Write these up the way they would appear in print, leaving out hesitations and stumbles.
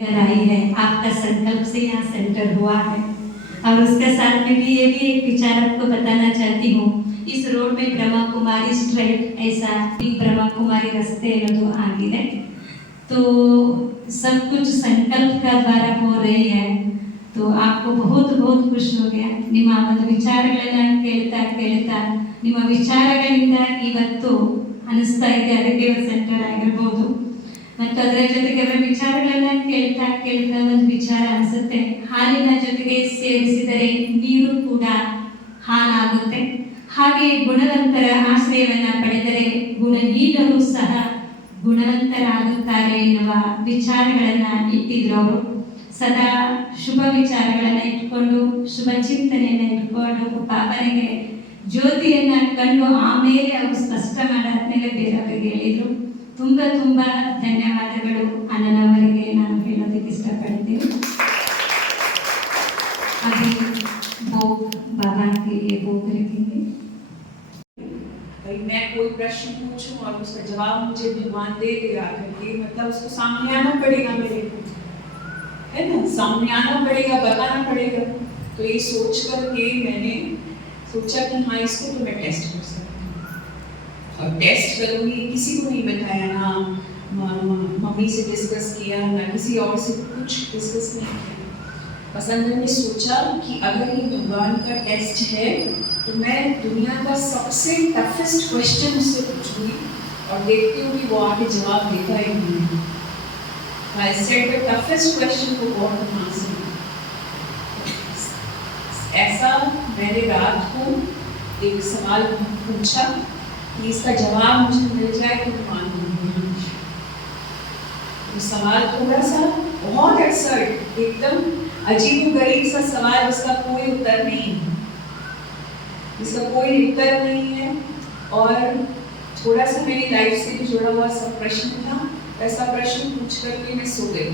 आई है, आपका संकल्प से यहाँ सेंटर हुआ है और उसके साथ में भी ये भी एक विचार आपको बताना चाहती हूँ। इस रोड में ब्रह्मा कुमारी स्ट्रेट ऐसा ब्रह्मा कुमारी रस्ते ಅನ್ನೋದು ಆಗಿದೆ। तो सब कुछ संकल्प का द्वारा हो रही है। तो आपको बहुत बहुत खुश हो गया। ನಿಮ್ಮ ಒಂದು ವಿಚಾರಗಳನ್ನು ಕೇಳ್ತಾ ನಿಮ್ಮ ವಿಚಾರಗಳಿಂದ ಇವತ್ತು ಅನಿಸ್ತಾ ಇದೆ ಅದಕ್ಕೆ ಸೆಂಟರ್ ಆಗಿರಬಹುದು। ಮತ್ತು ಅದರ ಜೊತೆಗೆ ಅವರ ವಿಚಾರಗಳನ್ನ ಕೇಳ್ತಾ ಒಂದು ವಿಚಾರ ಅನಿಸುತ್ತೆ, ಹಾಲಿನ ಜೊತೆಗೆ ಸೇರಿಸಿದರೆ ನೀರು ಕೂಡ ಹಾಲಾಗುತ್ತೆ, ಹಾಗೆ ಗುಣವಂತರ ಆಶ್ರಯವನ್ನ ಪಡೆದರೆ ಗುಣಹೀನರು ಸಹ ಗುಣವಂತರಾಗುತ್ತಾರೆ ಎನ್ನುವ ವಿಚಾರಗಳನ್ನ ಇಟ್ಟಿದ್ರು ಅವರು। ಸದಾ ಶುಭ ವಿಚಾರಗಳನ್ನ ಇಟ್ಕೊಂಡು ಶುಭ ಚಿಂತನೆಯನ್ನ ಇಟ್ಕೊಂಡು ಬಾಬನಿಗೆ ಜ್ಯೋತಿಯನ್ನ ಕಂಡು ಆಮೇಲೆ ಅವರು ಸ್ಪಷ್ಟ ಮಾಡಾದ್ಮೇಲೆ ಬೇರೆಯವರಿಗೆ ಹೇಳಿದ್ರು। ತುಂಬಾ ತುಂಬಾ ಧನ್ಯವಾದಗಳು ಅನನವರಿಗೆ ನಾನು ಹೇಳೋದಕ್ಕೆ ಇಷ್ಟಪಡ್ತೀನಿ। अभी भोग बाबा के लिए भोग रखेंगे। भाई मैं कोई प्रश्न पूछूं और उसका जवाब मुझे भगवान दे रहा करके, मतलब उसको सामने आना पड़ेगा, मेरे को है ना, सामने आना पड़ेगा, बताना पड़ेगा। तो ये सोच करके मैंने सोचा कि हाँ इसको तो मैं टेस्ट कर सकती हूँ और टेस्ट करूँगी। किसी को नहीं बताया, ना मम्मी से डिस्कस किया, ना किसी और से कुछ डिस्कस नहीं किया। बस अंदर में सोचा कि अगर ये भगवान का टेस्ट है तो मैं दुनिया का सबसे टफेस्ट क्वेश्चन उससे पूछूंगी और देखती हूँ कि वो आगे जवाब देता है कि नहीं। I said the toughest question को God can answer। ऐसा मैंने रात को एक सवाल पूछा कि इसका जवाब मुझे मिल जाए तो मान लूंगी। सवाल थोड़ा सा बहुत absurd, एकदम अजीबोगरीब सा सवाल, उसका कोई उत्तर नहीं है, इसका कोई उत्तर नहीं है और थोड़ा सा मेरी लाइफ से भी जुड़ा हुआ सब प्रश्न था। ऐसा प्रश्न पूछ करके मैं सो गई।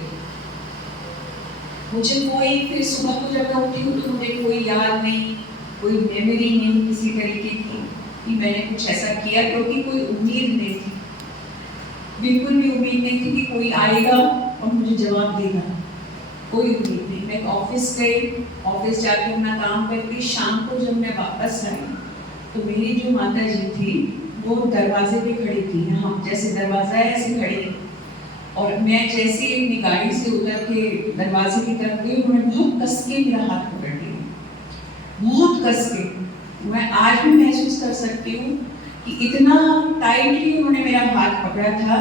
मुझे कोई फिर सुबह को जब मैं उठी हूँ तो मुझे कोई याद नहीं, कोई मेमोरी नहीं किसी तरीके की कि मैंने कुछ ऐसा किया, क्योंकि कोई उम्मीद नहीं थी, बिल्कुल भी उम्मीद नहीं थी कि कोई आएगा और मुझे जवाब देगा, कोई उम्मीद नहीं। मैं ऑफिस गई, ऑफिस जाके अपना काम करके शाम को जब मैं वापस आई तो मेरी जो माता जी थी वो दरवाजे पे खड़ी थी, यहाँ जैसे दरवाजा है ऐसे खड़ी, और मैं जैसे अपनी गाड़ी से उतर के दरवाजे की तरफ गई, उन्होंने बहुत कस के मेरा हाथ पकड़ लिया, बहुत कस के। मैं आज भी महसूस कर सकती हूँ कि इतना टाइटली उन्होंने मेरा हाथ पकड़ा था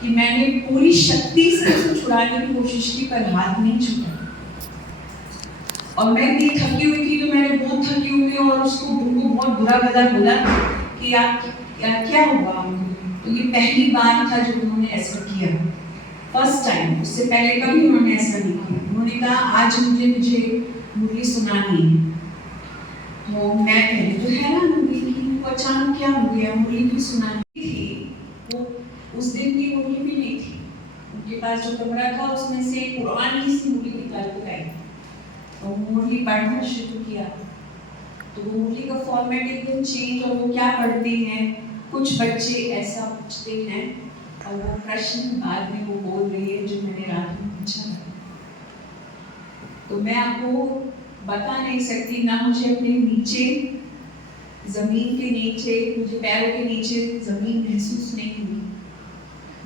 कि मैंने पूरी शक्ति से उसको छुड़ाने की कोशिश की पर हाथ नहीं छूटा। और मैं इतनी थकी हुई थी, तो मैंने बहुत थकी हुई और उसको बहुत बुरा भला बोला कि आप क्या हुआ। तो ये पहली बार था जब उन्होंने ऐसा किया, फर्स्ट टाइम, उससे पहले कभी उन्होंने ऐसा नहीं किया। उन्होंने कहा आज मुझे मुरली सुनानी है। तो मैं पहले तो हैरान हो गई कि वो अचानक क्या हो गया, मुरली भी सुनानी थी। वो उस दिन की मुरली भी नहीं थी, उनके पास जो कमरा था उसमें से पुरानी सी मुरली निकाल कर आई और मुरली पढ़ना शुरू किया। तो वो मुरली का फॉर्मेट एकदम चेंज, और वो क्या पढ़ते हैं, कुछ बच्चे ऐसा पूछते हैं और वो प्रश्न बाद में वो बोल रही है जो मैंने रात में पूछा था। तो मैं आपको बता नहीं सकती, ना मुझे अपने नीचे जमीन के नीचे, मुझे पैरों के नीचे जमीन महसूस नहीं हुई,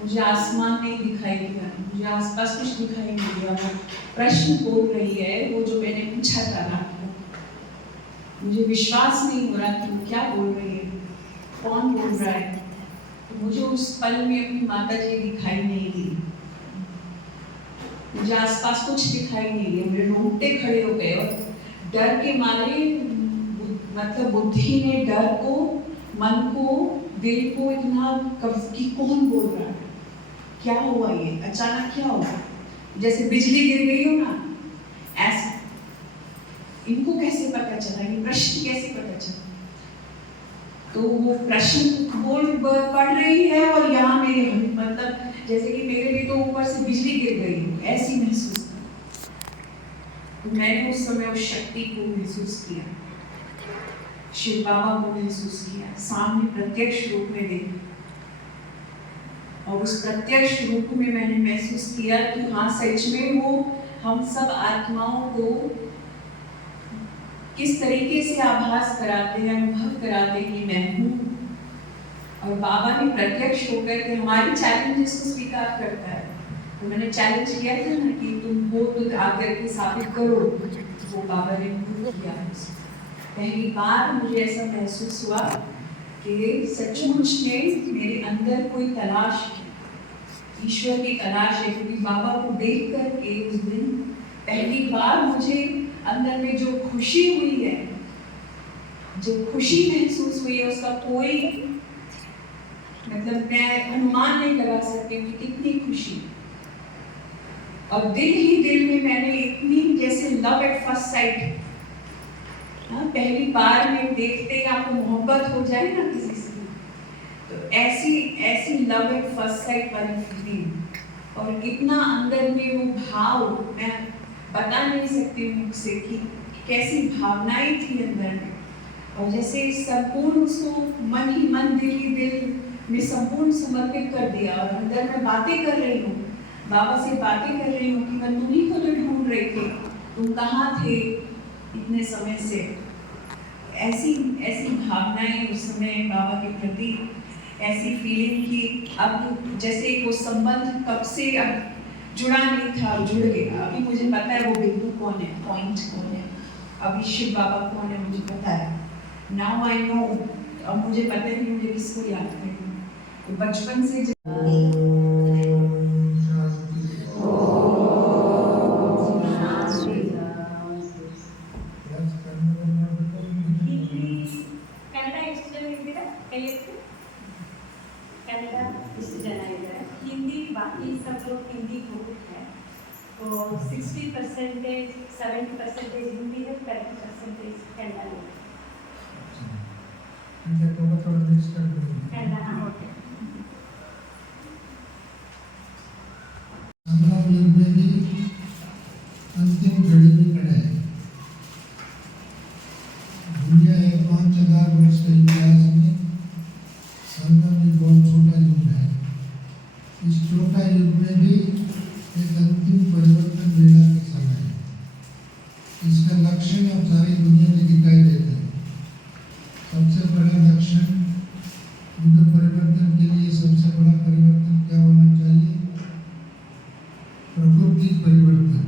मुझे आसमान नहीं दिखाई दिया, मुझे आसपास कुछ दिखाई नहीं दिया। वो प्रश्न बोल रही है वो जो मैंने पूछा था रात को, मुझे विश्वास नहीं हो रहा कि वो क्या बोल रही है, कौन बोल रहा है। तो मुझे उस पल में अपनी माता जी दिखाई नहीं दी, मुझे आसपास कुछ दिखाई नहीं दिया, मेरे रोंगटे खड़े हो गए और डर के मारे, मतलब बुद्धि ने डर को, मन को, दिल को इतना कि कौन बोल रहा है, क्या हुआ, ये अचानक क्या हुआ, जैसे बिजली गिर गई हो ना ऐसा। इनको कैसे पता चला, ये प्रश्न कैसे पता चला। तो वो प्रश्न पढ़ रही है और यहाँ मेरे, मतलब जैसे कि मेरे लिए तो ऊपर से बिजली गिर गई हो, ऐसी महसूस कर। तो मैंने उस समय उस शक्ति को महसूस किया, शिव बाबा को महसूस किया, सामने प्रत्यक्ष रूप में देखा। और उस प्रत्यक्ष रूप में मैंने महसूस किया कि हाँ सच में वो हम सब आत्माओं को किस तरीके से आभास कराते हैं, अनुभव कराते हैं कि मैं हूँ। और बाबा ने प्रत्यक्ष होकर के हमारी चैलेंजेस को स्वीकार करता है। तो मैंने चैलेंज किया था ना कि तुम हो तो आकर के साबित करो, वो बाबा ने प्रूव किया। पहली बार मुझे ऐसा महसूस हुआ कि सचमुच में मेरे अंदर कोई तलाश है, ईश्वर की तलाश है। क्योंकि बाबा को देख करके उस दिन पहली बार मुझे अंदर में जो खुशी हुई है, जो खुशी महसूस हुई है, उसका कोई मतलब मैं अनुमान नहीं लगा सकती हूँ कि कितनी खुशी। और दिल ही दिल में मैंने इतनी जैसे लव एट फर्स्ट साइट, पहली बार में देखते ही आपको मोहब्बत हो जाए ना किसी से, तो ऐसी लव एट फर्स्ट साइट वाली फीलिंग और इतना अंदर में वो भाव मैं बता नहीं सकती हूँ मुझसे कि कैसी भावनाएं थी अंदर में। और जैसे संपूर्ण उसको मन ही मन दिल ही दिल में संपूर्ण समर्पित कर दिया। और अंदर मैं बातें कर रही हूँ, बाबा से बातें कर रही हूँ कि मैं तुम्ही को तो ढूंढ रही थी, तुम कहाँ थे इतने समय से। ऐसी भावनाएं उस समय बाबा के प्रति, ऐसी फीलिंग कि अब जैसे वो संबंध कब से अब जुड़ा नहीं था, जुड़ गया। अभी मुझे पता है वो बिंदु कौन है, पॉइंट कौन है, अभी शिव बाबा कौन है मुझे पता है। Now I know. अब मुझे पता है कि मुझे किसको याद करना। तो बचपन से हिंदी बाकी सब लोग हिंदी ग्रुप है, तो 60% 70% हिंदी है, 30% कन्नड़ा है। कन्नड़ा, हाँ, ओके। संगम युग में भी अंतिम घड़ी में खड़ा है। दुनिया के 5000 वर्ष के इतिहास में संगम युग बहुत छोटा युग है। इस छोटा युग में भी एक अंतिम परिवर्तन वेला के समय है। इसका लक्षण अब सारी दुनिया में दिखाई देता है। सबसे बड़ा लक्षण युग परिवर्तन के लिए सबसे बड़ा परिवर्तन क्या होना चाहिए? प्रकृति परिवर्तन।